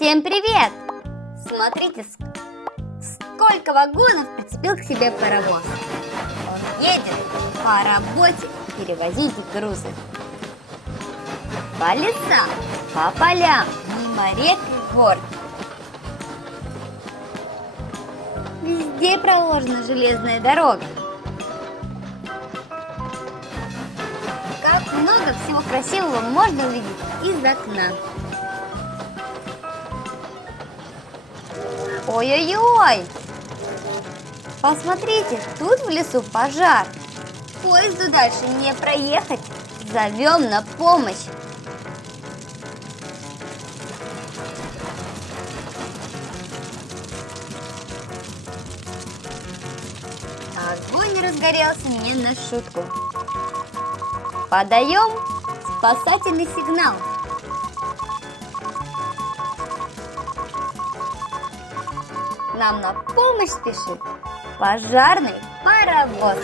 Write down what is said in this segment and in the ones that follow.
Всем привет! Смотрите, сколько вагонов прицепил к себе паровоз. Он едет по работе перевозить грузы. По лесам, по полям, мимо рек и гор. Везде проложена железная дорога. Как много всего красивого можно увидеть из окна. Ой-ой-ой! Посмотрите, тут в лесу пожар. Поезду дальше не проехать. Зовем на помощь. Огонь разгорелся не на шутку. Подаем спасательный сигнал. Нам на помощь спешит пожарный паровоз.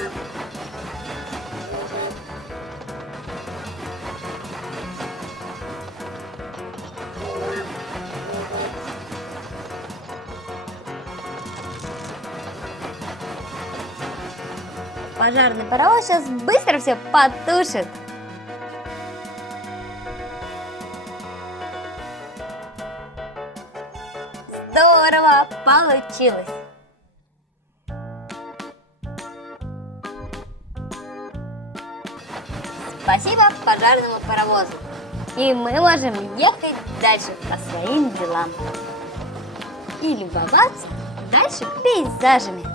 Пожарный паровоз сейчас быстро все потушит. Здорово получилось! Спасибо пожарному паровозу! И мы можем ехать дальше по своим делам и любоваться дальше пейзажами.